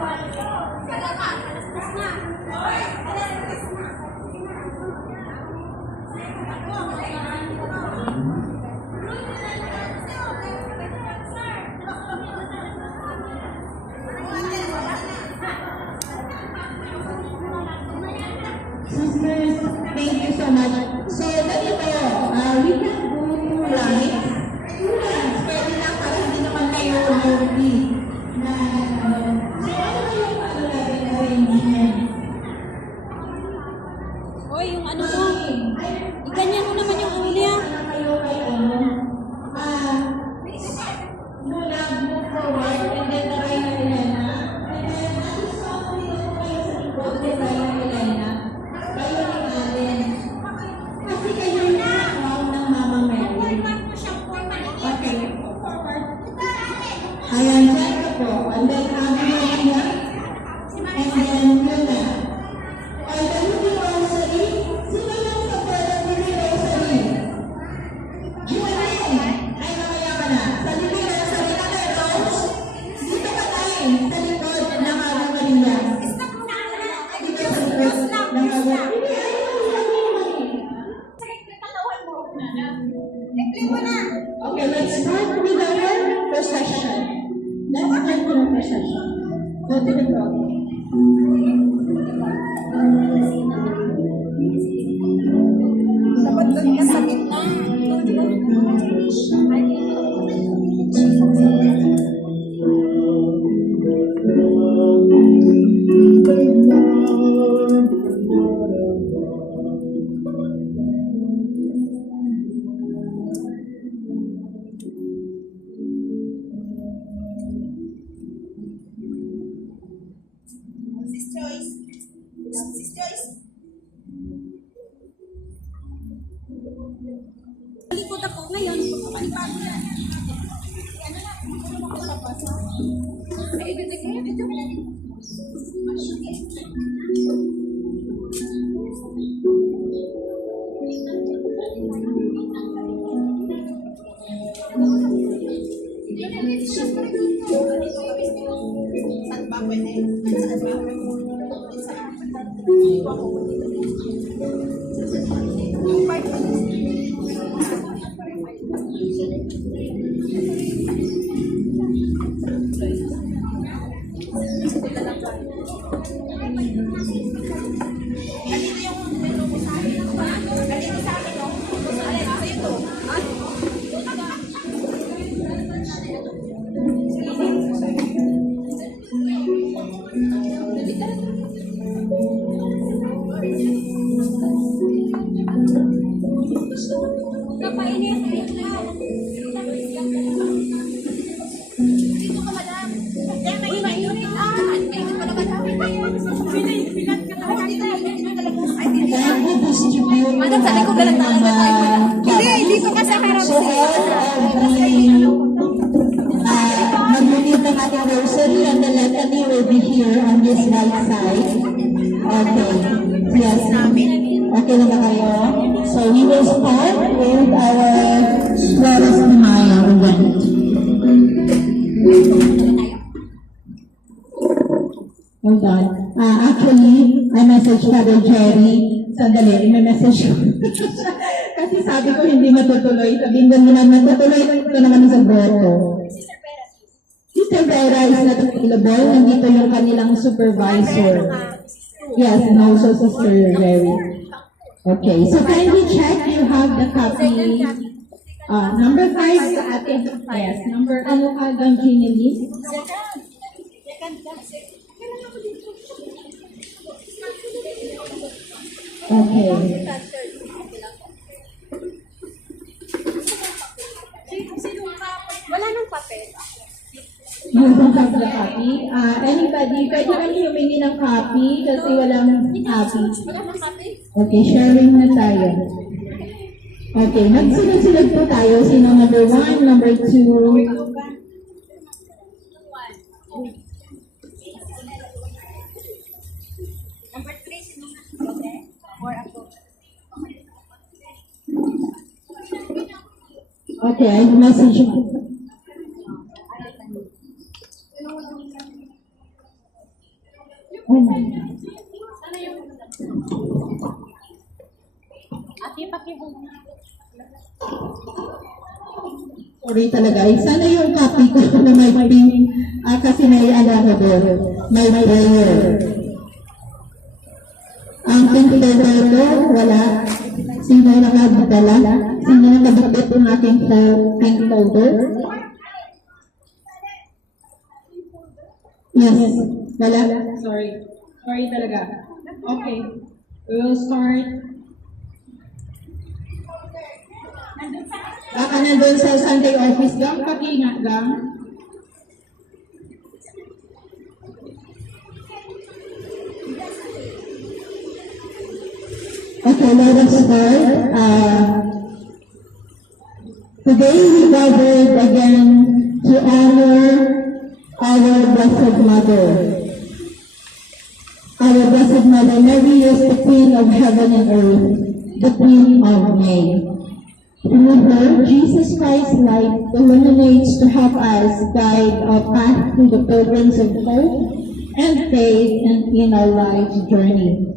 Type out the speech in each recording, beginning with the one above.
Thank you so much. So, ganito, we can do live. Pwede lang para hindi naman kayo lonely. So, ano yung arrangement? Hoy, yung ano mo, iganyan mo naman yung ulo niya. Move forward, and then taray na Elena. And then, kayo sa likod, taray na Elena. Kayo ni Allen. Kasi kayo yung crown ng Mama Mary. Okay. Ayan, dyan ka po. And then, Ate Maria. And then, yun na. Ay, kayo ni Rosary. Sino yung support ni Rosary? Julian. Ay, mamaya ka na. Sa likod, Rosary na kayo, Rose. Dito ka tayo. Sa likod ng Ate Maria. Dito sa likod ng Ate Maria. Okay, let's start with our procession. Let's start with our procession. Go to the front. Dapat doon ka sa gitna. Likod ako ngayon, pagpapalipago na. Saan ba pwede? Saan ba? Madam, sa likod na lang talaga tayo. Hindi, dito ka sa harap siya. Mag-unit ng ating rosary and the litany will be here on this right side. Okay. Yes. Okay na ba kayo? So we will start with our Flores de Mayo event. Hold on. Actually, I messaged Father Jerry. Sandali, may message ko. Kasi sabi ko hindi matutuloy. Sabihin ko naman matutuloy. Ito naman sa boto. Sister Vera is not available. Nandito yung kanilang supervisor. Yes, and also Sister Jerry. Okay, so kindly check you have the copy. Number 5 sa atin. Yes, number ano ka doon, Ginny? Okay. Wala nang papel. You don't have the copy? Anybody, pwede kami humingi ng copy kasi walang copy. Okay, sharing na tayo. Okay, nagsunod-sunod po tayo. Sino number 1, number 2? Number 3, sino na? Or ako. Okay, I message you. Oh my God. Ate, pakibong. Sorry talaga. Sana yung copy ko na may pink, kasi may ano doon, may prayer. Ang pink prayer ko, wala. Sino nakabitala? Sino nakabitala ng aking pink folder? Yes. Wala? Sorry. Sorry talaga. Okay. We'll start. Baka nandun sa Sunday office gang, pag-ingat gang. Okay, let us start. Today we gathered again to honor our Blessed Mother. Our Blessed Mother Mary is the Queen of Heaven and Earth, the Queen of May. Through her, Jesus Christ's light illuminates to help us guide our path through the pilgrims of hope and faith and in our life's journey.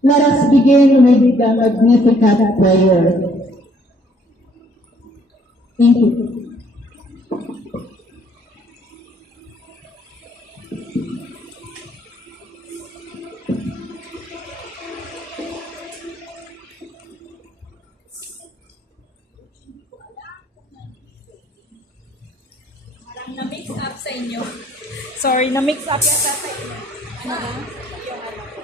Let us begin with the Magnificat prayer. Thank you. Na-mix up sa inyo. Sorry, na-mix up yata sa inyo. Ano ba? Yung ano ko.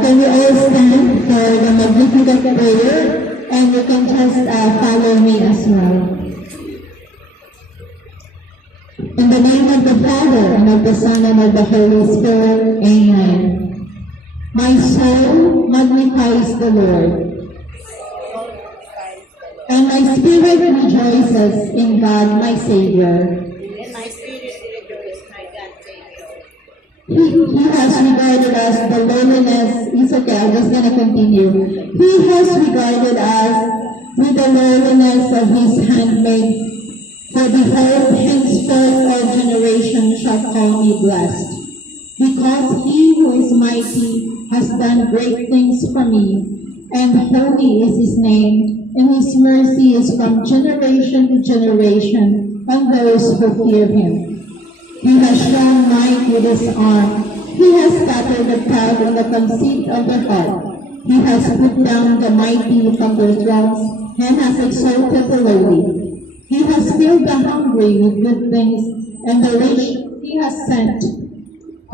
Can you all stand for the Magnificat prayer? And you can just follow me as well. In the name of the Father, and of the Son, and of the Holy Spirit, Amen. My soul magnifies the Lord, and my spirit rejoices in God, my Savior. And my spirit rejoices, my God, Savior. He has regarded us, the lowliness, it's okay, I'm just gonna continue. He has regarded us with the lowliness of his handmaid, for behold, henceforth all generations shall call me blessed. Because he who is mighty has done great things for me, and holy is his name, and his mercy is from generation to generation on those who fear him. He has shown might with his arm. He has scattered the proud in the conceit of their heart. He has put down the mighty from their thrones, and has exalted the lowly. He has filled the hungry with good things, and the rich he has sent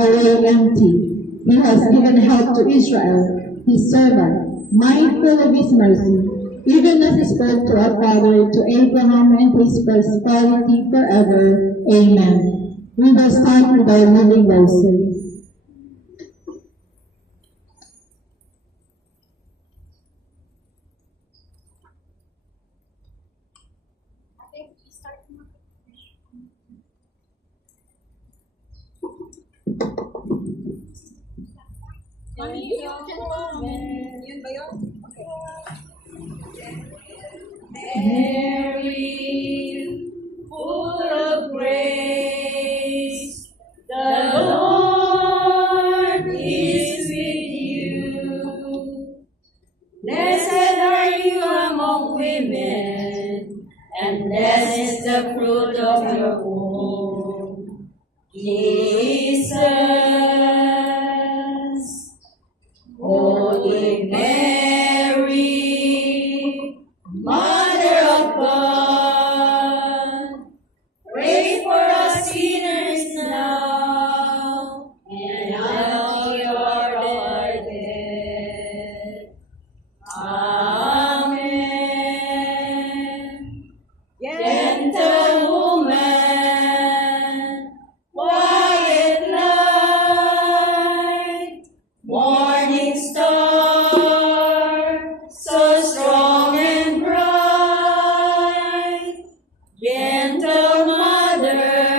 away empty. He has given help to Israel, his servant, mindful of his mercy, even as he spoke to our father, to Abraham, and his prosperity forever. Amen. We will start with our living rosary. Mami, yun ba yun? Mary, full of grace, the Lord is with you. Blessed are you among women, and blessed is the fruit of your womb, Jesus. Holy Mary, Mother of God, pray for us sinners now and at our death. Amen. Gentle woman, quiet light, morning star, so strong and bright, gentle mother,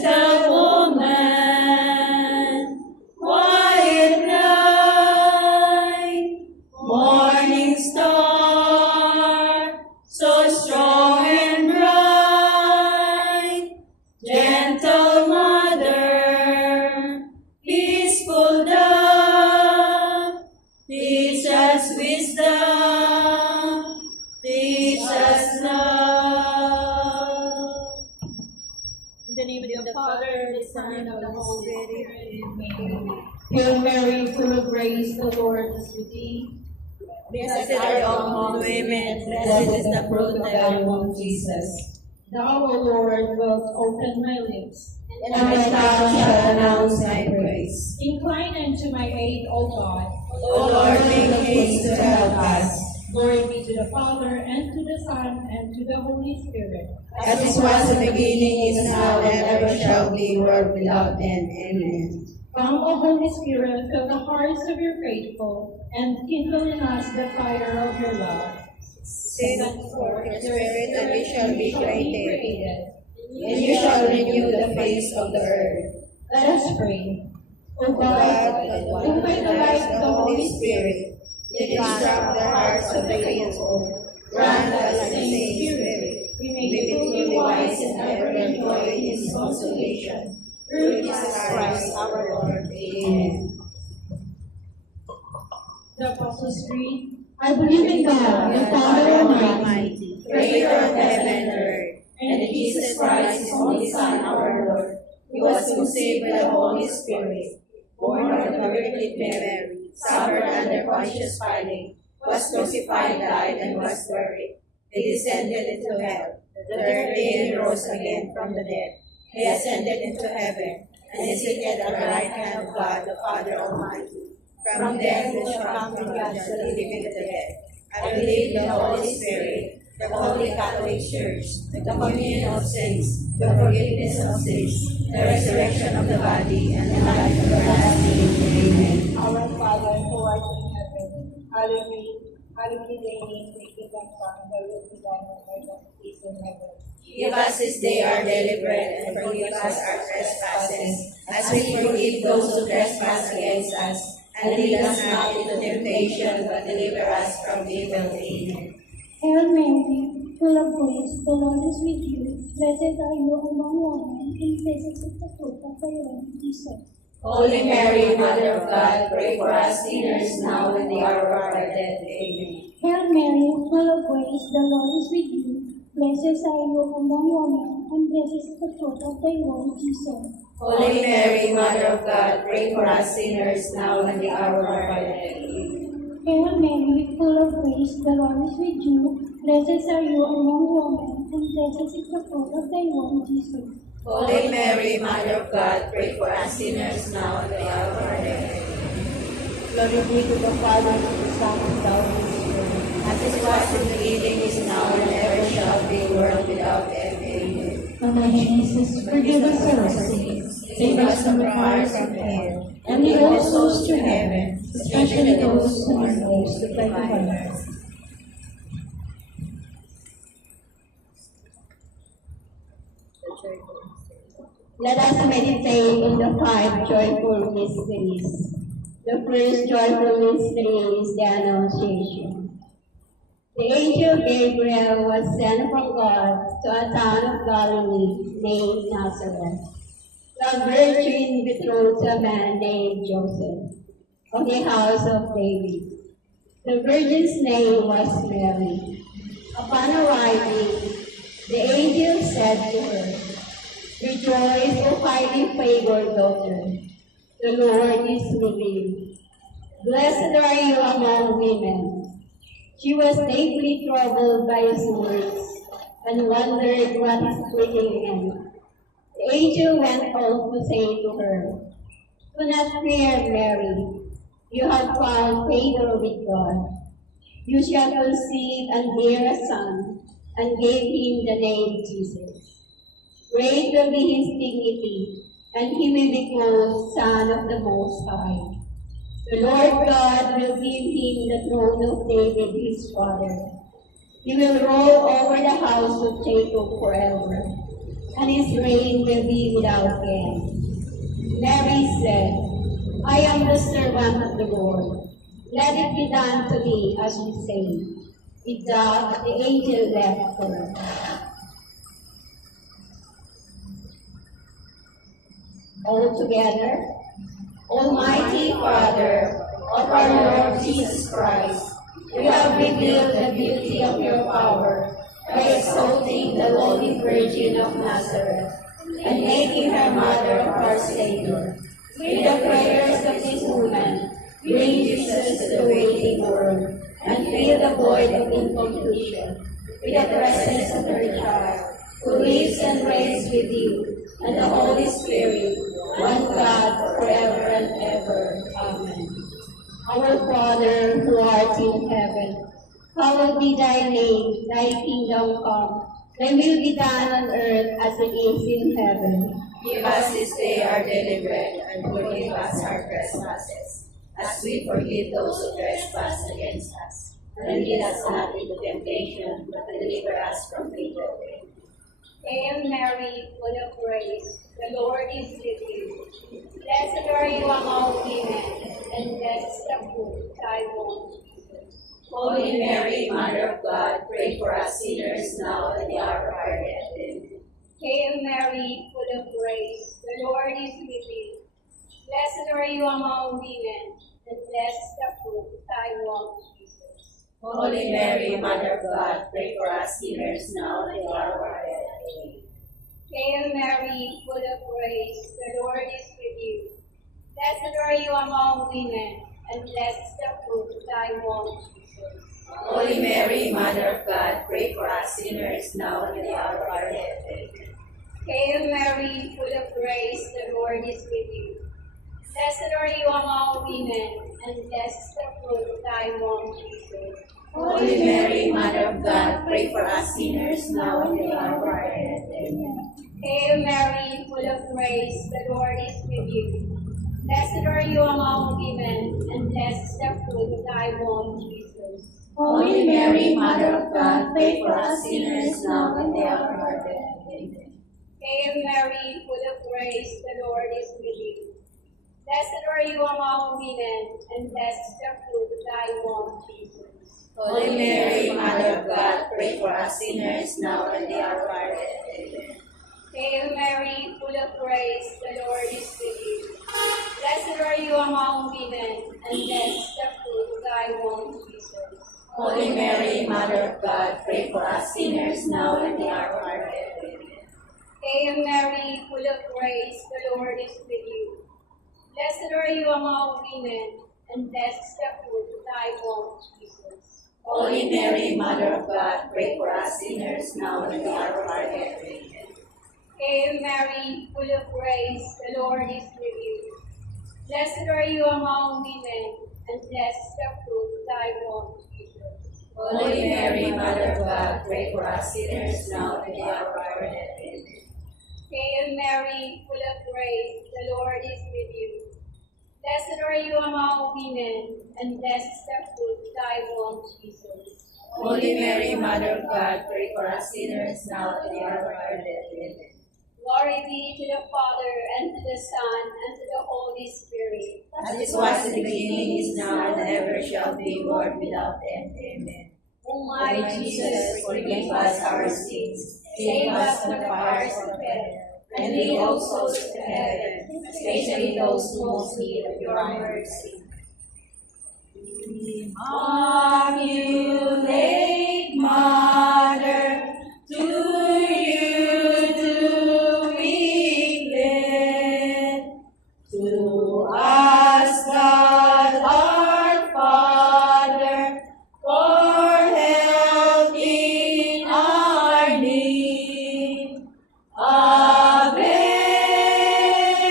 gentle woman, quiet night, morning star, so strong and bright, gentle mother, peaceful dove, teach us wisdom, teach us love. In the name of the Father, the Son, and of the Holy Spirit, amen. Hail Mary, full of grace, the Lord is with thee. Blessed are you among women, blessed is the fruit of thy womb, Jesus. Thou, O Lord, wilt open my lips, And my tongue shall announce thy praise. Incline unto my aid, O God. O Lord, make haste to help us. Glory be to the Father, and to the Son, and to the Holy Spirit. As it was in the beginning, is now, and ever shall be, world without end. Amen. Come, O Holy Spirit, fill the hearts of your faithful, and kindle in us the fire of your love. Send forth your Spirit, and we shall be created, and you shall renew the face of the earth. Let us pray. O God, God, who by the light of the Holy Spirit, did instruct the hearts of the faithful, grant us the same Spirit, we may be truly wise and ever enjoy His consolation. Through Jesus Christ our Lord. Amen. The Apostles' Creed. I believe in God, the Father Almighty, Creator of heaven and earth, and in Jesus Christ, His only Son, our Lord, who was conceived by the Holy Spirit, born of the Virgin Mary, suffered under Pontius Pilate, was crucified, died, and was buried. He descended into hell. The third day he rose again from the dead. He ascended into heaven, and is seated at the right hand of God, the Father Almighty. From there he shall come to judge the living and the dead. I believe in the Holy Spirit, the Holy Catholic Church, the communion of saints, the forgiveness of sins, the resurrection of the body, and the life everlasting. Amen. Our Father, who art in heaven, hallowed be thy name, thy kingdom come, thy will be done on earth as it is in heaven. Give us this day our daily bread, and forgive us our trespasses, as we forgive those who trespass against us. And lead us not into temptation, but deliver us from evil. Amen. Hail Mary, full of grace, the Lord is with you. Blessed are you among women, and blessed is the fruit of thy womb, Jesus. Holy Mary, Mother of God, pray for us sinners now and in the hour of our death. Amen. Hail Mary, full of grace, the Lord is with you. Blessed are you among women, and blessed is the fruit of thy womb, Jesus. Holy Mary, Mother of God, pray for us sinners now and in the hour of our death. Amen. Hail Mary, full of grace, the Lord is with you. Blessed are you among women, and blessed is the fruit of thy womb, Jesus. Holy Mary, Mother of God, pray for us sinners now and in the hour of our death. Glory be to the Father, to the Son, and to the Holy Spirit. As it was in the beginning, is now, and ever shall be, world without end. Amen. O my Jesus, forgive us our sins, Save us from the fires of hell, and lead all souls to heaven, especially those who are most to thy mercy. Let us meditate on the 5 joyful mysteries. The first joyful mystery is the Annunciation. The angel Gabriel was sent from God to a town of Galilee named Nazareth, the virgin betrothed to a man named Joseph, of the house of David. The virgin's name was Mary. Upon arriving, the angel said to her, "Rejoice, O highly favored daughter, the Lord is with you. Blessed are you among women." She was deeply troubled by his words, and wondered what his greeting meant. The angel went on to say to her, "Do not fear, Mary. You have found favor with God. You shall conceive and bear a son, and give him the name Jesus. Great will be his dignity, and he will be called Son of the Most High. The Lord God will give him the throne of David his father. He will rule over the house of Jacob forever, and his reign will be without end. Mary said, I am the servant of the Lord. Let it be done to me as you say. With that, the angel left her. All together, Almighty Father of our Lord Jesus Christ, you have revealed the beauty of your power by exalting the Holy Virgin of Nazareth and making her mother of our Savior. With the prayers of this woman, bring Jesus to the waiting world and fill the void of incompletion with the presence of her child, who lives and reigns with you and the Holy Spirit, one God, forever and ever. Amen. Our Father, who art in heaven, hallowed be thy name, thy kingdom come, thy will be done on earth as it is in heaven. Give us this day our daily bread, and forgive us our trespasses, as we forgive those who trespass against us. And lead us not into temptation, but deliver us from evil. Hail Mary, full of grace, the Lord is with you. Blessed are you among women, and blessed is the fruit of thy womb. Holy Mary, Mother of God, pray for us sinners now and at the hour of our death. Amen. Hail Mary, full of grace, the Lord is with you. Blessed are you among women, and blessed is the fruit of thy womb, Jesus. Holy Mary, Mother of God, pray for us sinners now and at the hour of our death. Amen. Hail Mary, full of grace, the Lord is with you. Blessed are you among women, and blessed is the fruit of thy womb, Jesus. Holy Mary, Mother of God, pray for us sinners now and at the hour of our death. Amen. Hail Mary, full of grace, the Lord is with you. Blessed are you among women, and blessed is the fruit of thy womb, Jesus. Holy Mary, Mother of God, pray for us sinners now and at the hour of our death. Amen. Hail Mary, full of grace, the Lord is with you. Blessed are you among women, and blessed is the fruit of thy womb, Jesus. Holy Mary, Mother of God, pray for us sinners now and at the hour of our death. Amen. Hail Mary, full of grace, the Lord is with you. Blessed are you among women, and blessed is the fruit of thy womb, Jesus. Holy Mary, Mother of God, pray for us sinners now and at the hour of our death. Amen. Hail Mary, full of grace, the Lord is with you. Blessed are you among women, and blessed is the fruit of thy womb, Jesus. Holy Mary, Mother of God, pray for us sinners now and at the hour of our death. Amen. Hail Mary, full of grace, the Lord is with you. Blessed are you among women, and blessed is the fruit of thy womb, Jesus. Holy Mary, Mother of God, pray for us sinners now and at the hour of our death. Amen. Hail Mary, full of grace, the Lord is with you. Blessed are you among women, and blessed is the fruit of thy womb, Jesus. Holy Mary, Mother of God, pray for us sinners now and at the hour of our death. Amen. Hail Mary, full of grace, the Lord is with you. Blessed are you among women, and blessed is the fruit of thy womb, Jesus. Holy Mary, Mother of God, pray for us sinners now and at the hour of our death. Amen. Glory be to the Father, and to the Son, and to the Holy Spirit. As it was in the beginning, is now, and ever shall be, world without end. Amen. O O my my Jesus, forgive us our sins, save us from the fires of hell, and lead all souls to heaven, especially those who most need of your mercy. Immaculate Mother, to you do we live. To us, God our Father, for help in our need. Ave,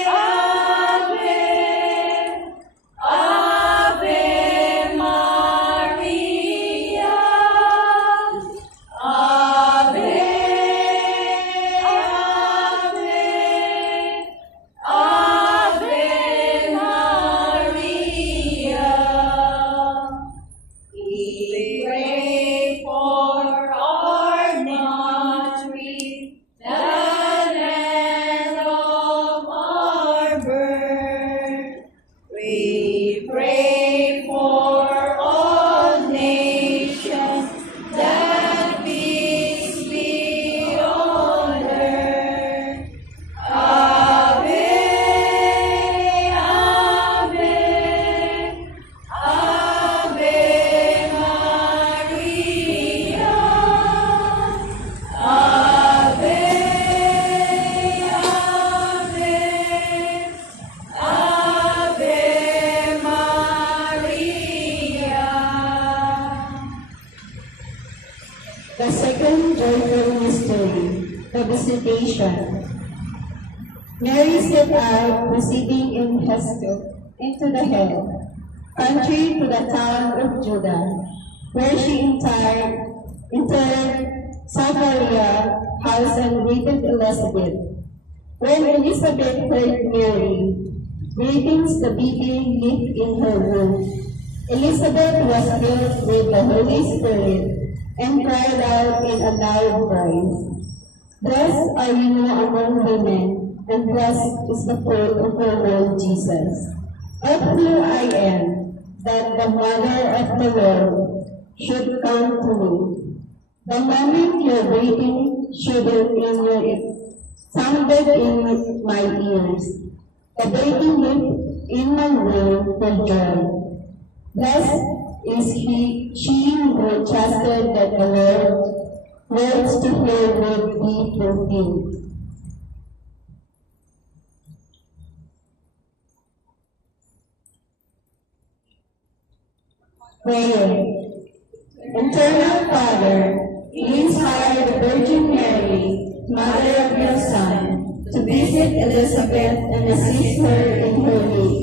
Ave, Ave Maria. visitation. Mary set out, proceeding in haste into the hill country to the town of Judah, where she entered Zachariah house and greeted Elizabeth. When Elizabeth heard Mary, greetings the baby leaped in her womb. Elizabeth was filled with the Holy Spirit and cried out in a loud voice, "Blessed are you among women, and blessed is the fruit of your womb, Jesus. Of who I am, that the mother of the Lord should come to me. The moment your greeting sounded in my ears, the baby leaped in my womb for joy. Blessed is she who trusted that the Lord's words to her would be fulfilled." Prayer. Eternal Father, you inspired the Virgin Mary, Mother of your Son, to visit Elizabeth and assist her in her need.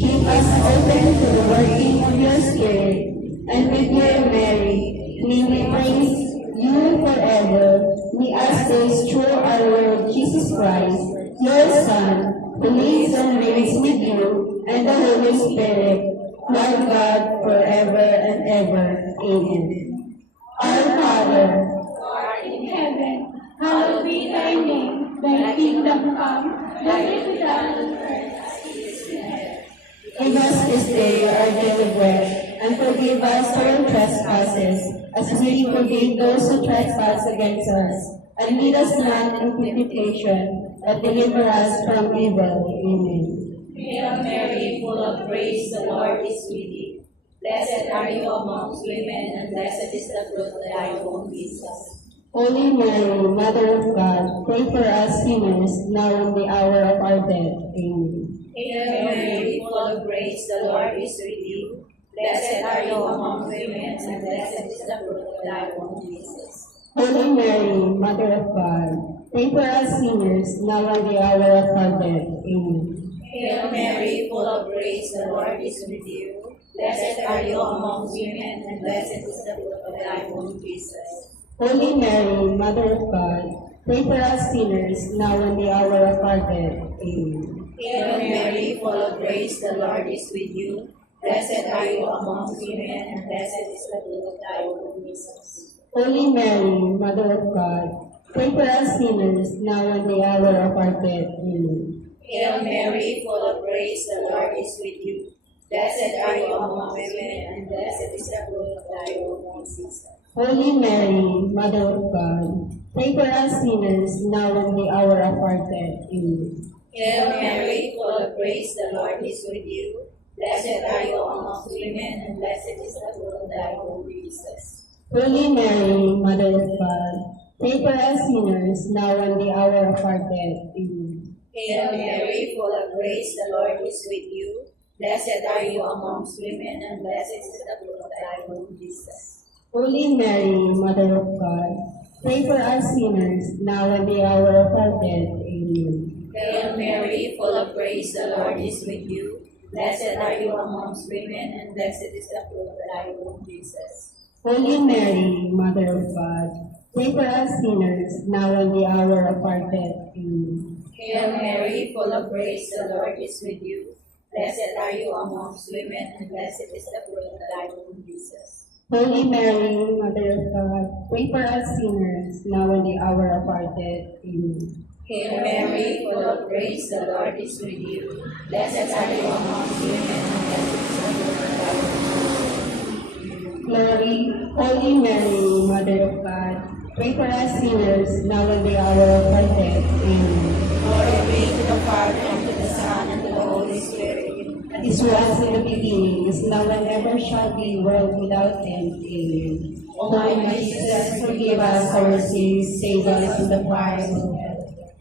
Keep us open to the working of your Spirit, and with your Mary, may we praise you forever. We ask this through our Lord Jesus Christ, your Son, who lives and reigns with you and the Holy Spirit, one God, forever and ever. Amen. Our Father, who art in heaven, hallowed be thy name. Thy kingdom come, thy will be done on earth as it is in heaven. give us this day our daily bread, and forgive us our trespasses, as we forgive those who trespass against us. And lead us not into temptation, but deliver us from evil. Amen. Hail Mary, full of grace, the Lord is with you. Blessed are you amongst women, and blessed is the fruit of thy womb, Jesus. Holy Mary, Mother of God, pray for us sinners, now and the hour of our death. Amen. Hail Mary, full of grace, the Lord is with you. Blessed are you among women, and blessed is the fruit of thy womb, Jesus. Holy Mary, Mother of God, pray for us sinners, now and the hour of our death. Amen. Hail Mary, full of grace, the Lord is with you. Blessed are you among women, and blessed is the fruit of thy womb, Jesus. Holy Mary, Mother of God, pray for us sinners, now and the hour of our death. Amen. Hail Mary, full of grace, the Lord is with you. Blessed are you among women, and blessed is the fruit of thy womb, Jesus. Holy Mary, Mother of God, pray for us sinners, now and the hour of our death. Amen. Hail Mary, full of grace, the Lord is with you. Blessed are you among women, and blessed is the fruit of thy womb, Jesus. Holy Mary, Mother of God, pray for us sinners, now and the hour of our death. Amen. Hail Mary, full of grace, the Lord is with you. Blessed are you among women, and blessed is the fruit of thy womb, Jesus. Holy Mary, Mother of God, pray for us sinners, now and the hour of our death. Amen. Hail Mary, full of grace, the Lord is with you. Blessed are you amongst women, and blessed is the fruit of thy womb, Jesus. Holy Mary, Mother of God, pray for us sinners, now and the hour of our death. Amen. Hail Mary, full of grace, the Lord is with you. Blessed are you amongst women, and blessed is the fruit of thy womb, Jesus. Holy Mary, Mother of God, pray for us sinners, now and the hour of our death. Amen. Hail Mary, full of grace, the Lord is with you. Blessed are you amongst women, and blessed is the fruit of thy womb, Jesus. Holy Mary, Mother of God, pray for us sinners, now and the hour of our death. Amen. Hail Mary, full of grace, the Lord is with you. Blessed are you amongst women, and blessed is the fruit of thy womb. Glory, Holy Mary, Mother of God, pray for us sinners, now and the hour of our death. Amen. Glory be to the Father, and to the Son, and to the Holy Spirit. As was in the beginning, is now and ever shall be, world without end. Amen. O my Jesus, forgive us our sins, save us from the fires of hell,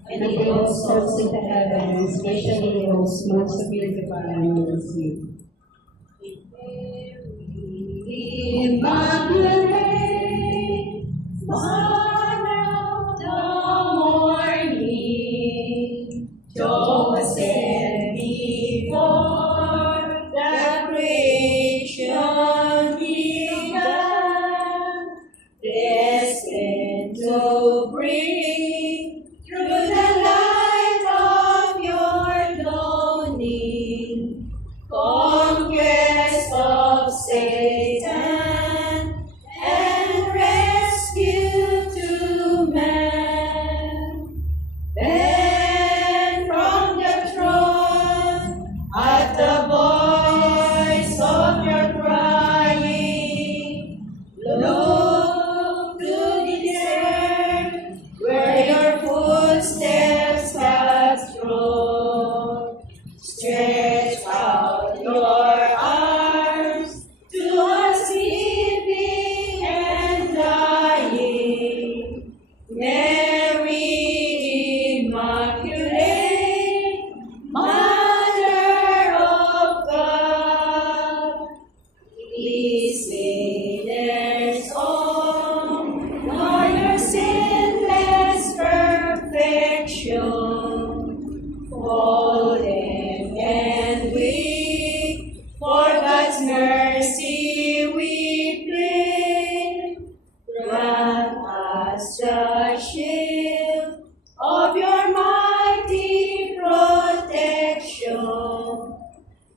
and lead all souls into heaven, especially those most severely divine mercy. Immaculate, Mother of the said before the creation began, destined to bring through the light of your dawning conquest of Satan and rescue to man. Then from the throne, at the voice of your crying, look to the earth where your footsteps have trod. Stretch out your arms to us living and dying. Mary Immaculate, Mother of God, please sinners all, nor your sinless perfection, fallen and weak, for God's mercy we pray. Grant us the shield of your mighty protection.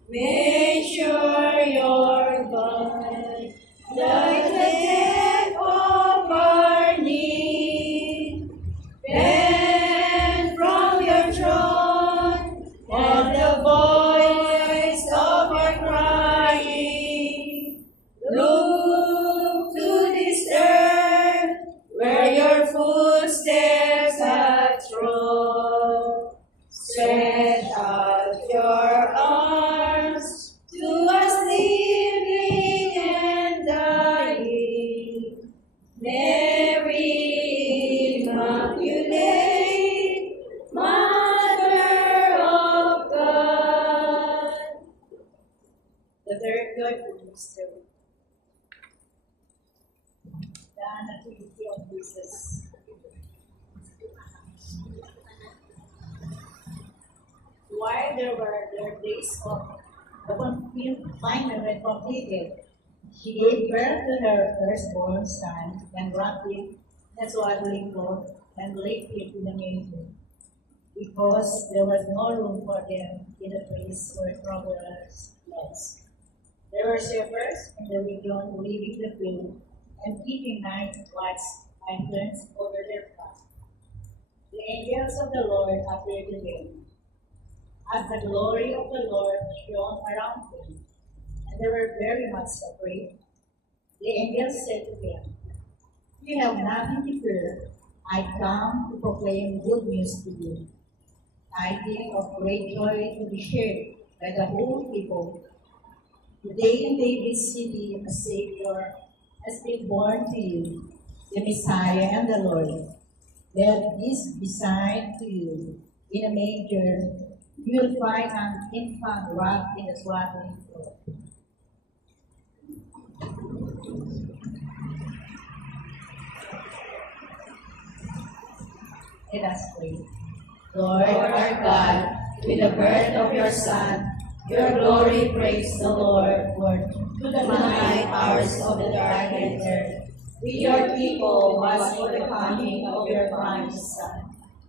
Make sure your God, like the deck of our need. Then from your throne, and the voice of your crying, look to this earth where your footsteps have trod. Stretch out your arms to us living and dying. Mary Immaculate, Mother of God. The third joyful mystery, the Nativity of Jesus. While there were their days of the confinement completed, she gave birth to her firstborn son and wrapped him in a swaddling cloth and laid him in a manger, because there was no room for them in the place where travelers lives. There were shepherds in the region leaving the field and keeping night watch lanterns over their flock. The angels of the Lord appeared to them, as the glory of the Lord shone around them, and they were very much afraid. The angels said to them, "You have nothing to fear. I come to proclaim good news to you, tidings of great joy to be shared by the whole people. Today in David's city a Savior has been born to you, the Messiah and the Lord. There is beside to you in a manger, you will find an infant wrapped in a swaddling cloth." Let us pray. Lord our God, with the birth of your Son, your glory praise the Lord, to the night hours of the dark earth. We, your people, watch for the coming of your promised Son.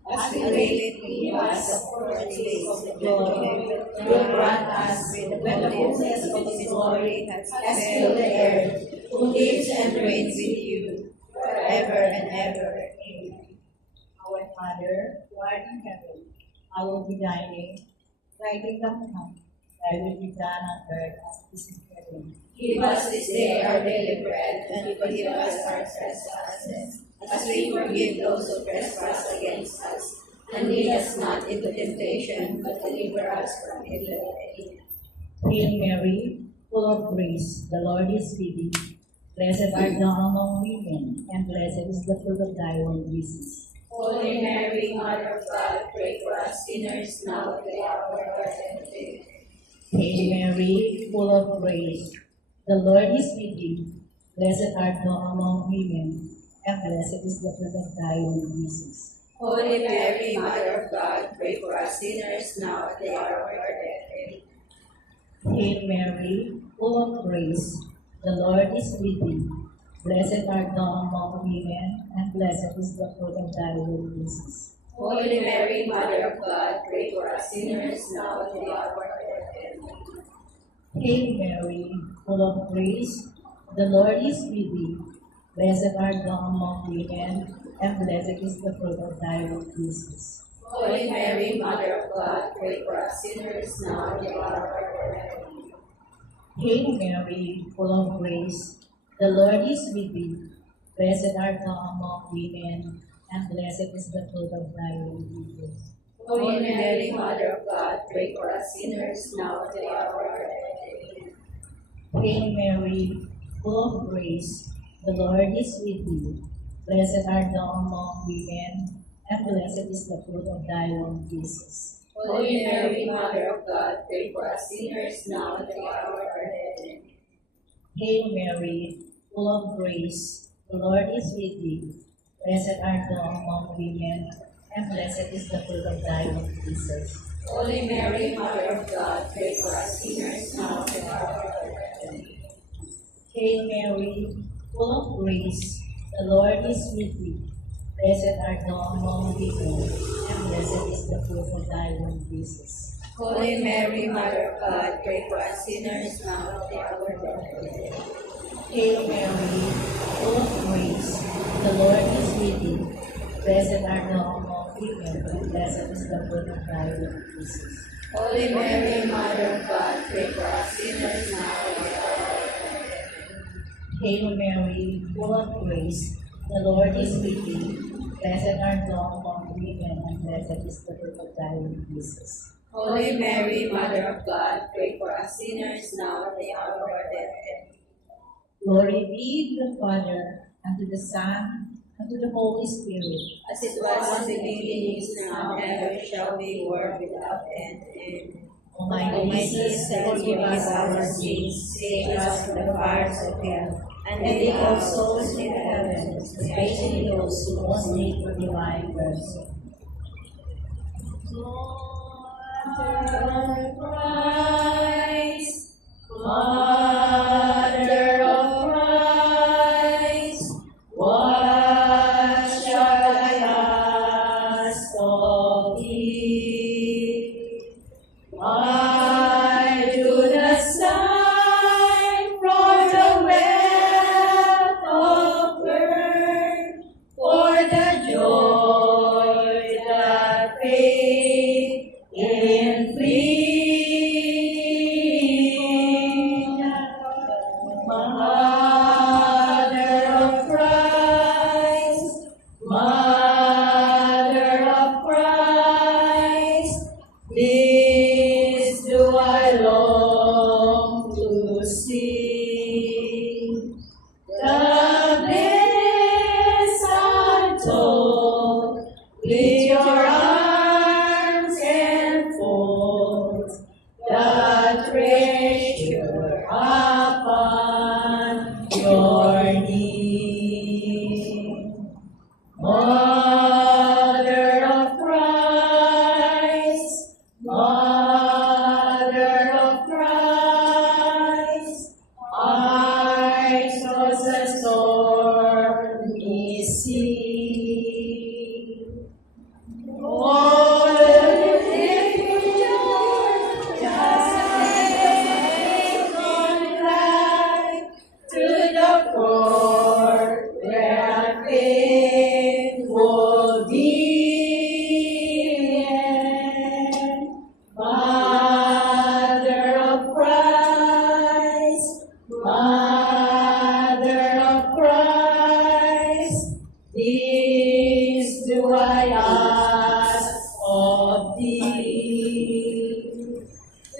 As we wait, give us the foretaste of the joy you will grant us when the fullness of his glory has filled the earth, who lives and reigns with you forever and ever. Amen. Our Father, who art in heaven, hallowed be thy name. Thy kingdom come, thy will be done on earth as it is in heaven. Give us this day our daily bread, and forgive us our trespasses, as we forgive those who trespass against us. And lead us not into temptation, but deliver us from evil. Amen. Hail Mary, full of grace, the Lord is with thee. Blessed art thou among women, and blessed is the fruit of thy womb, Jesus. Holy Mary, Mother of God, pray for us sinners now and at the hour of our death. Amen. Hail Mary, full of grace, the Lord is with thee. Blessed art thou among women, and blessed is the fruit of thy womb, Jesus. Holy Mary, Mother of God, pray for us sinners now at the hour of our death. Amen. Hail Mary, full of grace, the Lord is with thee. Blessed art thou among women, and blessed is the fruit of thy womb, Jesus. Holy Mary, Mother of God, pray for us sinners now at the hour of our death. Amen. Hail Mary, full of grace, the Lord is with thee. Blessed art thou among women, and blessed is the fruit of thy womb, Jesus. Holy Mary, Mother of God, pray for us sinners now at the hour of our death. Amen. Hail Mary, full of grace, the Lord is with thee. Blessed art thou among women, and blessed is the fruit of thy womb, Jesus. Holy Mary, Mother of God, pray for us sinners now at the hour of our death. Amen. Hail Mary, full of grace, the Lord is with thee. Blessed art thou among women, and blessed is the fruit of thy womb, Jesus. Holy Mary, Mother of God, pray for us sinners now at the hour of our death. Amen. Hail Mary, full of grace, the Lord is with thee. Blessed art thou among women, and blessed is the fruit of thy womb, Jesus. Holy Mary, Mother of God, pray for us sinners now at the hour of our death. Amen. Hail Mary, full of grace, the Lord is with thee. Blessed art thou among women, and blessed is the fruit of thy womb, Jesus. Holy Mary, Mother of God, pray for us sinners now at the hour of our death. Amen. Hail Mary, full of grace, the Lord is with thee. Blessed art thou among women, and blessed is the fruit of thy womb, Jesus. Holy Mary, Mother of God, pray for us sinners now at the hour of our death. Hail Mary, full of grace, the Lord is with thee. Blessed art thou among women, and blessed is the fruit of thy womb, Jesus. Holy Mary, Mother of God, pray for us sinners now at the hour of our death. Amen. Glory be to the Father, and to the Son, and to the Holy Spirit. As it was in the beginning, is now, and ever shall be, world without end. Amen. O my Jesus, forgive us our sins, save us from the fires of hell, and lead all souls into heaven, especially those who most need for divine mercy. Mother of Christ, Mother of Christ, what shall I ask of thee? I do not sign for the wealth of earth, for the joy that faith in free. Mother of Christ, Mother of Christ, this do I long to see. The bliss untold, with your arms enfold, the treasure upon your knee. Mother of Christ, Mother of Christ, eyes of the stormy sea. Oh, lift your eyes on high to the port where faith will be. Mother of Christ, Mother of Christ, this do I ask of thee.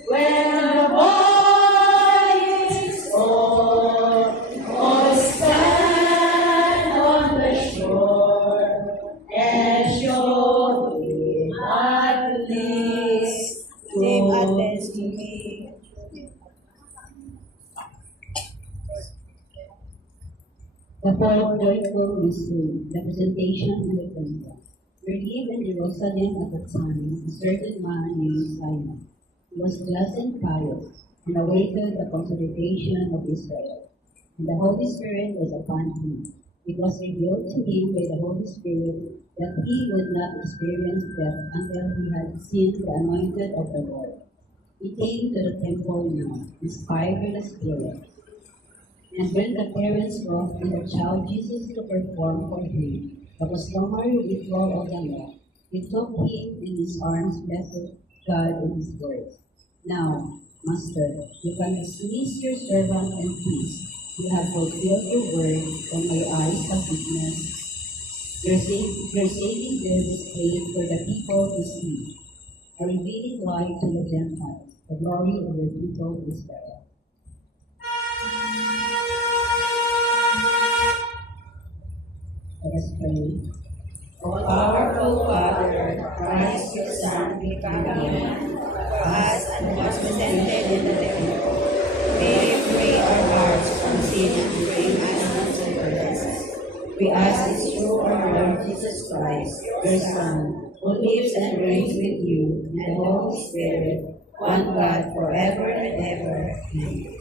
When the boy is old, oh, stand on the shore and show him at least to me. The fourth joyful mystery, the presentation and the temple. There lived in Jerusalem at the time a certain man named Simon. He was just and pious, and awaited the consolidation of Israel. And the Holy Spirit was upon him. It was revealed to him by the Holy Spirit that he would not experience death until he had seen the anointed of the Lord. He came to the temple now, inspired by the Spirit. And when the parents brought in the child Jesus to perform for him the customary ritual of the law, he took him in his arms, blessed God in his words. Now, Master, you can dismiss your servant and peace. You have fulfilled your word, and my eyes have witnessed. Your saving this displayed for the people to see, a revealing light to the Gentiles, the glory of your people Israel. Let us pray. O powerful Father, Christ your Son became human for us and was presented in the temple. May free our hearts from sin and bring us unto your rest. We ask this through our Lord Jesus Christ, your Son, who lives and reigns with you and the Holy Spirit, one God forever and ever. Amen.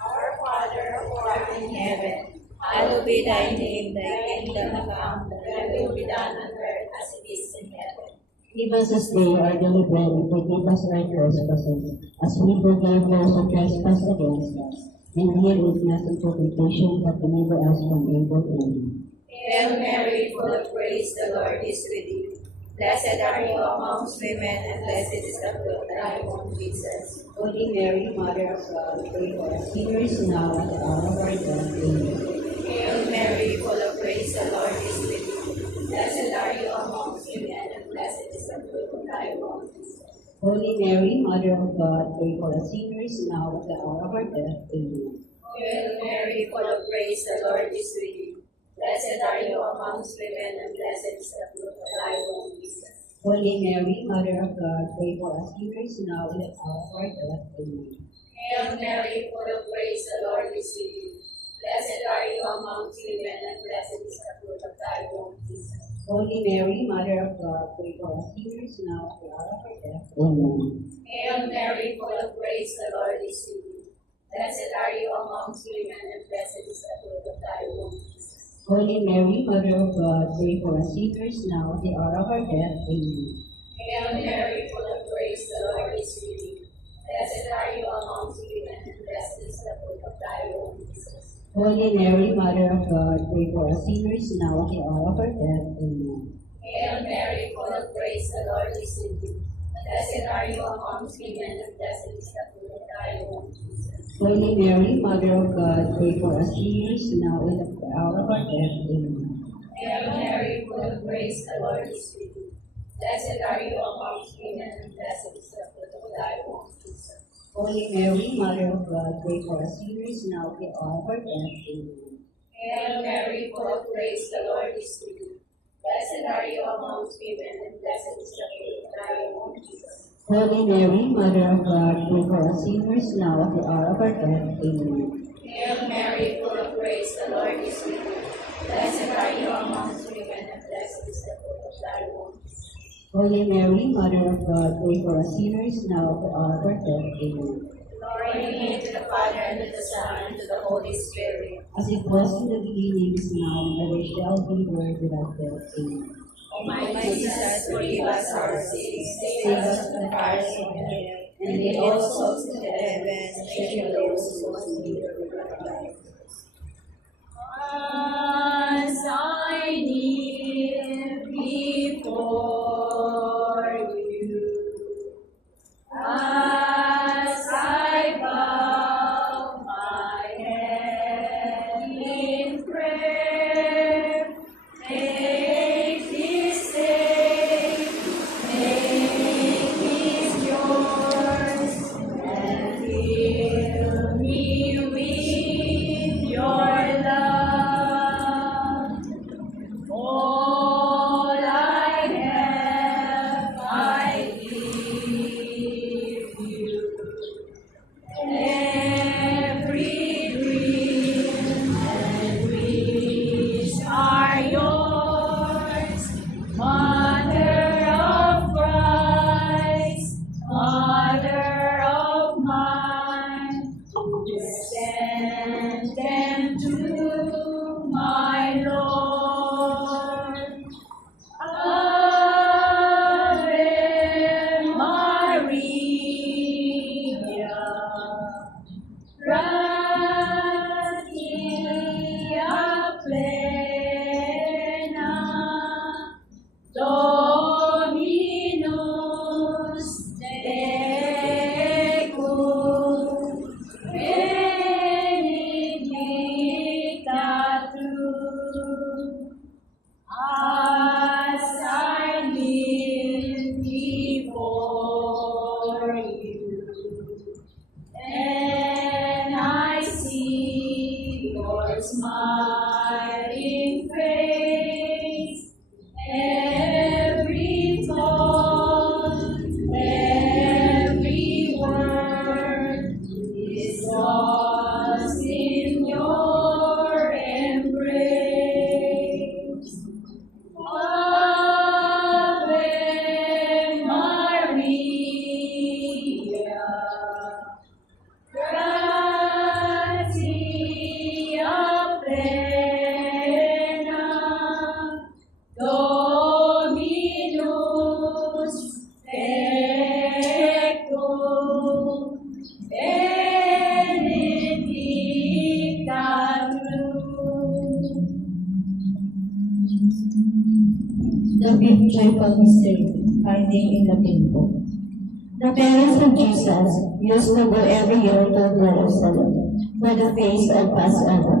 Our Father who art in heaven, hallowed be thy name, thy kingdom come, thy will be done on earth as it is in heaven. Give us this day our daily bread, and forgive us our trespasses, as we forgive those who trespass against us. And lead us not into temptation, but deliver us from evil. Amen. Hail Mary, full of grace, the Lord is with you. Blessed are you amongst women, and blessed is the fruit of thy womb, Jesus. Holy Mary, Mother of God, pray for us sinners now and at the hour of our death. Amen. Hail Mary, full of grace, the Lord is with you. Blessed are you amongst women, and blessed is the fruit of thy womb, Jesus. Holy Mary, Mother of God, pray for us sinners now at the hour of our death. Amen. Hail Mary, full of grace, the Lord is with you. Blessed are you amongst women, and blessed is the fruit of thy womb, Jesus. Holy Mary, Mother of God, pray for us sinners now and at the hour of our death. Amen. Hail Mary, full of grace, the Lord is with you. Blessed are you amongst women, and blessed is the fruit of thy womb, Jesus. Holy Mary, Mother of God, pray for us sinners now at the hour of our death. Amen. Hail Mary, full of grace, the Lord is with you. Blessed are you amongst women, and blessed is the fruit of thy womb, Jesus. Holy Mary, Mother of God, pray for us sinners now at the hour of our death. Amen. Hail Mary, full of grace, the Lord is with you. Blessed are you amongst women, and blessed is the fruit of thy womb, Jesus. Holy Mary, Mother of God, pray for us sinners now at the hour of our death. Amen. Hail Mary, full of grace, the Lord is with you. Blessed are you amongst women, and blessed is the fruit of thy womb, Jesus. Holy Mary, Mother of God, pray for us sinners now and at the hour of our death. Amen. Hail Mary, full of grace, the Lord is with you. Blessed are you amongst women, and blessed is the fruit of thy womb, Jesus. Holy Mary, Mother of God, pray for us sinners now at the hour of our death. Amen. Hail Mary, full of grace, the Lord is with you. Blessed are you amongst women, and blessed is the fruit of thy womb, Jesus. Holy Mary, Mother of God, pray for us sinners now at the hour of our death. Amen. Hail Mary, full of grace, the Lord is with you. Blessed are you amongst women, and blessed is the fruit of thy womb, Jesus. Holy Mary, Mother of God, pray for us sinners now at the hour of our death. Amen. Glory be to the Father, and to the Son, and to the Holy Spirit. As it was in the beginning, is now, and ever shall be, world without death. Amen. O my Jesus, forgive us our sins, save us from the fires of hell, and lead all souls to heaven, especially those who most need your life. As I kneel before you, as I bow my head in prayer, take this day, make it yours, and fill me with your love. joyful mystery, finding in the temple. The parents of Jesus used to go every year to Jerusalem for the feast of Passover.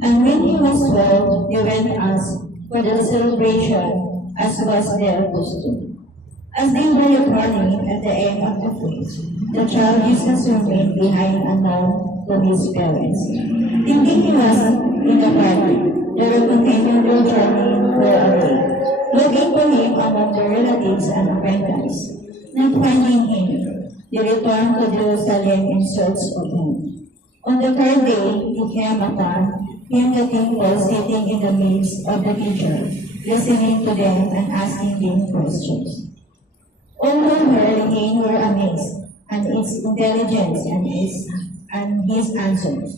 And when he was 12, they went as for the celebration, as was their custom. As they were returning at the end of the feast, the child Jesus remained behind unknown to his parents. Thinking he was in the party, they were continuing their journey for a day, looking for him among their relatives and acquaintances. Not finding him, they returned to Jerusalem in search of him. On the third day, he came upon him the temple sitting in the midst of the teacher, listening to them and asking them questions. All who heard him were amazed at his intelligence and his answers.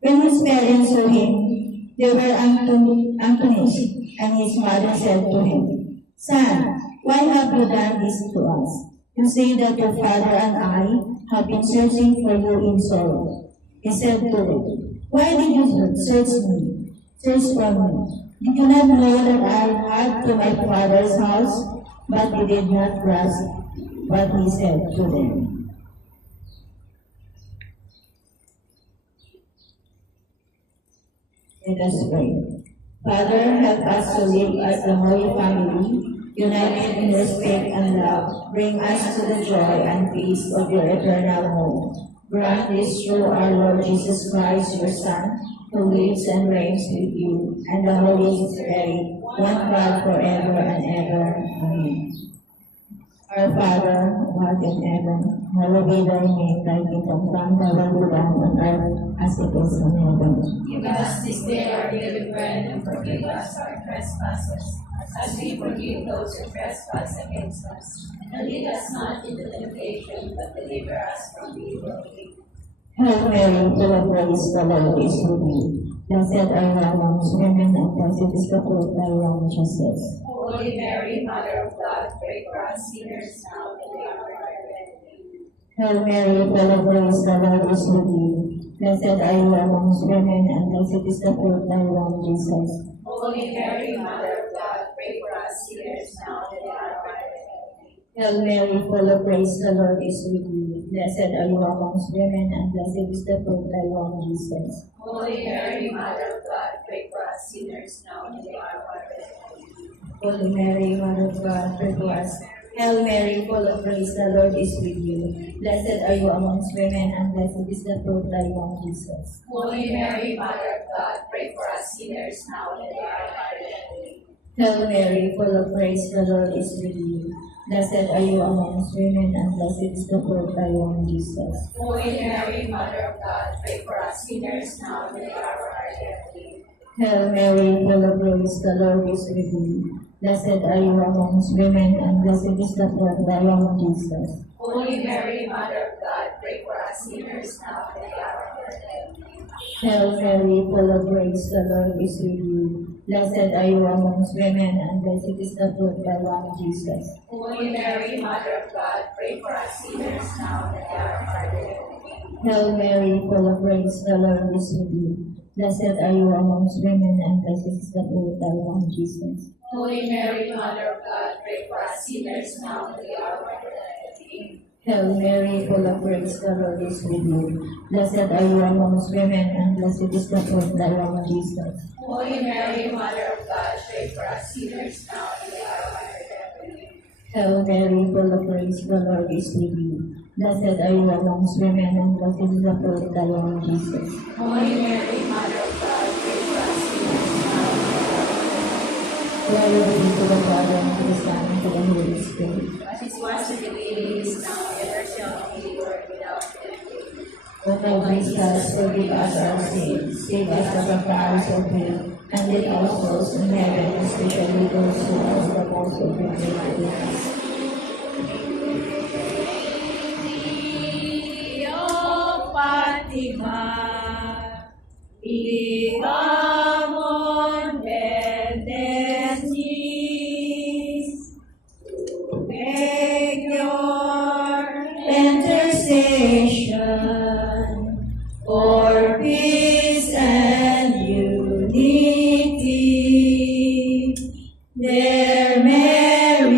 When his parents saw him, they were astonished, and his mother said to him, "Son, why have you done this to us? You say that your father and I have been searching for you in sorrow." He said to them, "Why did you search for me? Did you not know that I had to my father's house?" But they did not grasp what he said to them. Let us pray. Father, help us to live as the Holy Family, united in respect and love. Bring us to the joy and peace of your eternal home. Grant this through our Lord Jesus Christ, your Son, who lives and reigns with you, and the Holy Spirit, one God forever and ever. Amen. Our Father, who art in heaven, hallowed be thy name. Thy kingdom come, thy will be done on earth as it is in heaven. Give us this day our daily bread, and forgive us our trespasses, as we forgive those who trespass against us. And lead us not into temptation, but deliver us from evil. Hail Mary, full of grace, the Lord is with you. Blessed are you amongst women, and blessed is the fruit of thy womb, Jesus. Holy Mary, Mother of God, pray for us sinners now and at the hour of our death. Hail Mary, full of grace, the Lord is with you. Blessed are you amongst women, and blessed is the fruit of thy womb, Jesus. Holy Mary, Mother of God, pray for us sinners now and at the hour of our death. Hail Mary, full of grace, the Lord is with you. Blessed are you amongst women, and blessed is the fruit of thy womb, Jesus. Holy Mary, Mother of God, pray for us sinners now and at the hour of our death. Holy Mary, Mother of God, pray for us. Hail Mary, full of grace, the Lord is with you. Blessed are you amongst women, and blessed is the fruit of thy womb, Jesus. Holy Mary, Mother of God, pray for us sinners now and at the hour of our death. Hail Mary, full of grace, the Lord is with you. Blessed are you amongst women, and blessed is the fruit of thy womb, Jesus. Holy Mary, Mother of God, pray for us sinners now and at the hour of our death. Hail Mary, full of grace, the Lord is with you. Blessed are you amongst women, and blessed is the fruit of thy womb, Jesus. Holy Mary, Mother of God, pray for us sinners now and at the hour of our death. Hail Mary, full of grace, the Lord is with you. Blessed are you amongst women, and blessed is the fruit of thy womb, Jesus. Holy Mary, Mother of God, pray for us sinners now and at the hour of our death. Hail Mary, full of grace, the Lord is with you. Blessed are you amongst women, and blessed is the fruit of thy womb, Jesus. Holy Mary, Mother of God, pray for us sinners now and at the hour of our death. Hail Mary, full of grace, the Lord is with you. Blessed are you amongst women, and blessed is the fruit of thy womb, Jesus. Holy Mary, Mother of God, pray for us sinners now and at the hour of our death. Hail Mary, full of grace, the Lord is with you. Blessed are you amongst women, and blessed is the fruit of thy womb, Jesus. Holy Mary, Mother of God, pray for us sinners now and at the hour of our death. Glory be to the Father, and to the Son, and to the Holy Spirit. As it was in the beginning, is now, and ever shall be, world without end. O my Jesus, forgive us our sins, save us from the fires of hell, and lead all souls in heaven, especially those who are the most of your mercy. Fatima, on bended knees, make your intercession for peace and unity. There, Mary.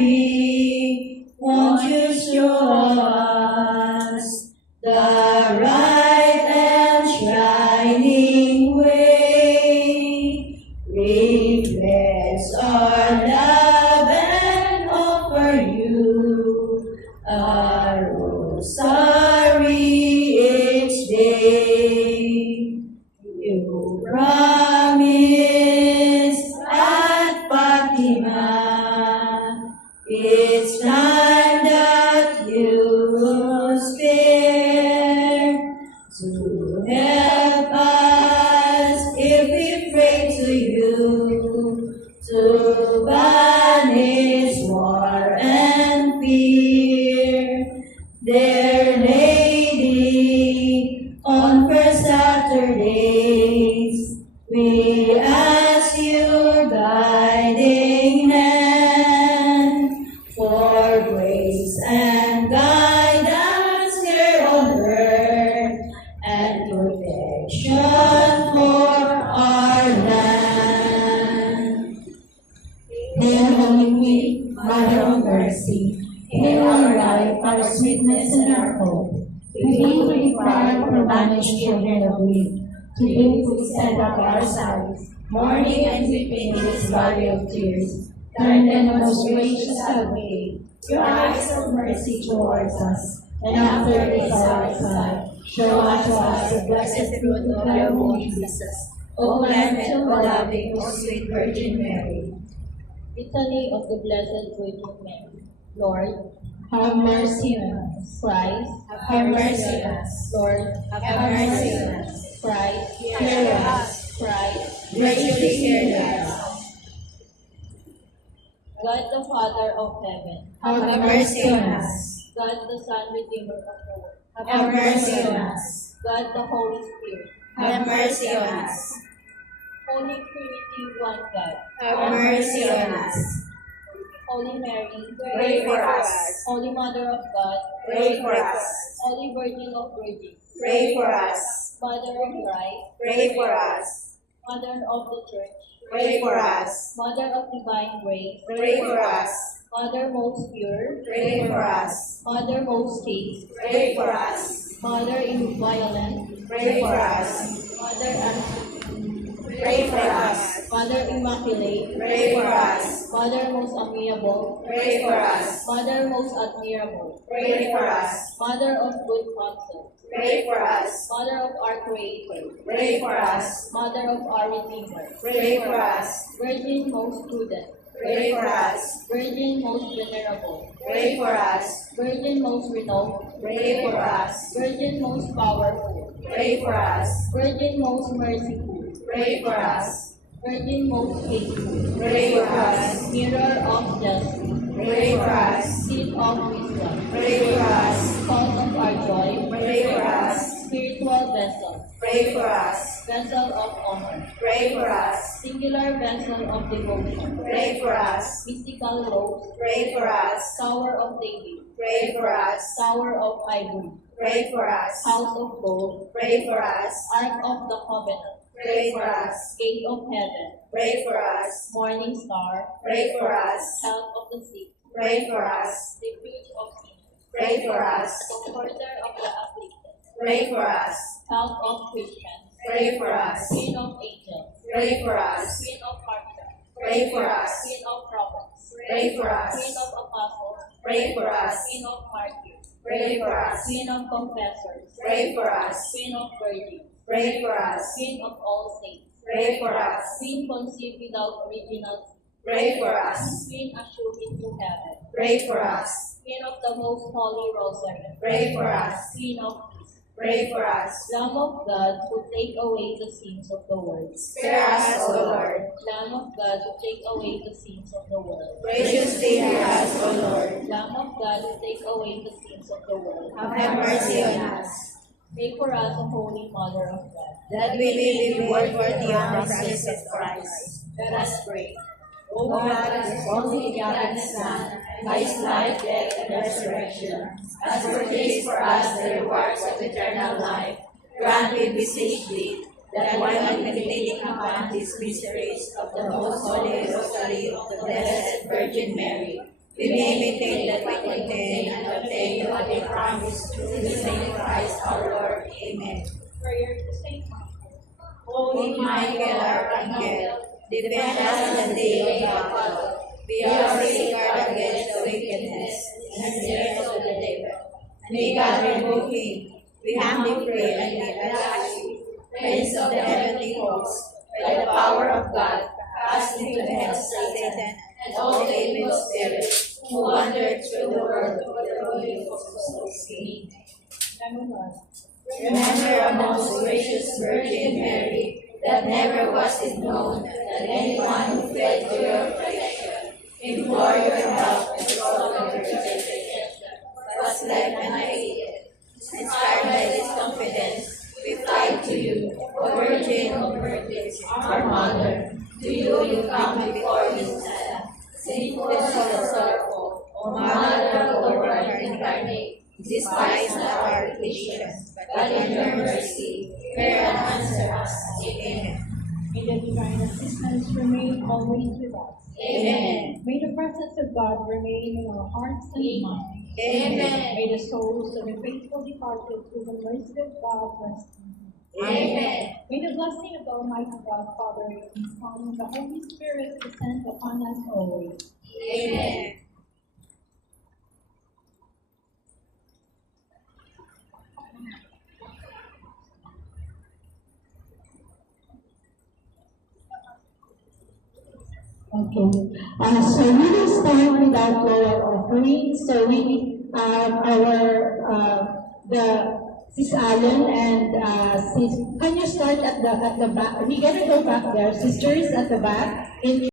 and our hope. To Him we cry for banished children of grief. To Him we send up our sighs, mourning and weeping in this valley of tears. Turn then, most gracious Advocate, your eyes of mercy towards us, and after this our exile, show unto us the blessed fruit of your womb, Jesus. O clement, O loving, O sweet Virgin Mary. Litany of the Blessed Virgin Mary. Lord, Have mercy on us. Christ, Have mercy on us. Lord, Have mercy on us. Christ, Hear us. Christ, Graciously hear us. God the Father of heaven, Have mercy on us. God the Son, Redeemer of the world, Have mercy on us. God the Holy Spirit, Have mercy on us. Holy Trinity, one God, Have mercy on us. Holy Mary, Pray for us. Holy Mother of God, Pray for us. Holy Virgin of Virgins, Pray for us. Mother of Christ, Pray for us. Mother of the Church, Pray for us. Mother of Divine Grace, Pray for us. Mother most pure, Pray for us. Mother most chaste, Pray for us. Mother inviolate, Pray for us. Mother Pray for us. Mother immaculate, Pray for us. Mother most amiable, Pray for us. Mother most admirable, Pray for us. Mother of good counsel, Pray for us. Mother of our Creator, Pray for us. Mother of our Redeemer, Pray for us. Virgin most prudent, Pray for us. Virgin most venerable, Pray for us. Virgin most renowned, Pray for us. Virgin most powerful, Pray for us. Virgin most merciful, Pray for us. Virgin most faithful, Pray for us. Mirror of justice, Pray for us. Seat of wisdom, Pray for us. cause of our joy, Pray for us. spiritual vessel, Pray for us. vessel of honor, Pray for us. singular vessel of devotion, Pray for us. mystical rose, Pray for us. Tower of David, Pray for us. Tower of ivory, Pray for us. House of gold, Pray for us. Ark of the covenant, Pray for us. Gate of heaven, Pray for us. Morning star, Pray for us. Health of the sick, Pray for us. Refuge of sinners, Pray for us. Comforter of the afflicted, Pray for us. Help of Christians, Pray for us. Queen of angels, Pray for us. Queen of patriarchs, Pray for us. Queen of prophets, Pray for us. Queen of apostles, Pray for us. Queen of martyrs, Pray for us. Queen of confessors, Pray for us. Queen of virgins, Pray for us. Queen of all saints, Pray for us. Queen conceived without original sin, Pray for us. Queen ushered into heaven, Pray for us. Queen of the most holy rosary, Pray for us. Queen of peace, Pray for us. Lamb of God who take away the sins of the world, Spare us, O Lord. Lamb of God who take away the sins of the world, Graciously hear us, O Lord. Lamb of God who take away the sins of the world. Have mercy on us, Pray for us, O Holy Mother of God. that we may be rewarded worthy of the promises of Christ. Let us pray. O God, whose only begotten Son, by his life, death, and resurrection, has purchased for us the rewards of eternal life, grant, we beseech thee, that while meditating upon these mysteries of the most holy rosary of the Blessed Virgin Mary, we may maintain that we contain and obtain what they promise through the same Christ our Lord. Amen. Prayer to Saint Michael. Holy Michael, Archangel, defend us in the day of battle. Be our safeguard against the wickedness and snares of the devil. May God remove him. We humbly pray and we ask you, Prince of the heavenly hosts, by the power of God, cast into hell Satan and all the evil spirits who wander through the world for the Holy Ghost. Amen. Remember, O most gracious Virgin Mary, that never was it known that anyone who fled to your protection, implored your help, and sought your intercession, was left unaided. Inspired by this confidence, we fly to you, O Virgin of Virgins, our Mother. To you come before His Son, sinful and sorrowful, O Mother of the Word incarnate. Despise not our afflictions, but in your mercy, hear and answer us. Amen. May the divine assistance remain always with us. Amen. May the presence of God remain in our hearts and minds. Amen. May the souls of the faithful departed through the mercy of God rest in peace. Amen. May the blessing of the Almighty God, Father, and Son, and the Holy Spirit descend upon us always. Amen. Okay. So we will start with our floral offering. So we Sis Allen and can you start at the back? We gotta go back there, sisters at the back.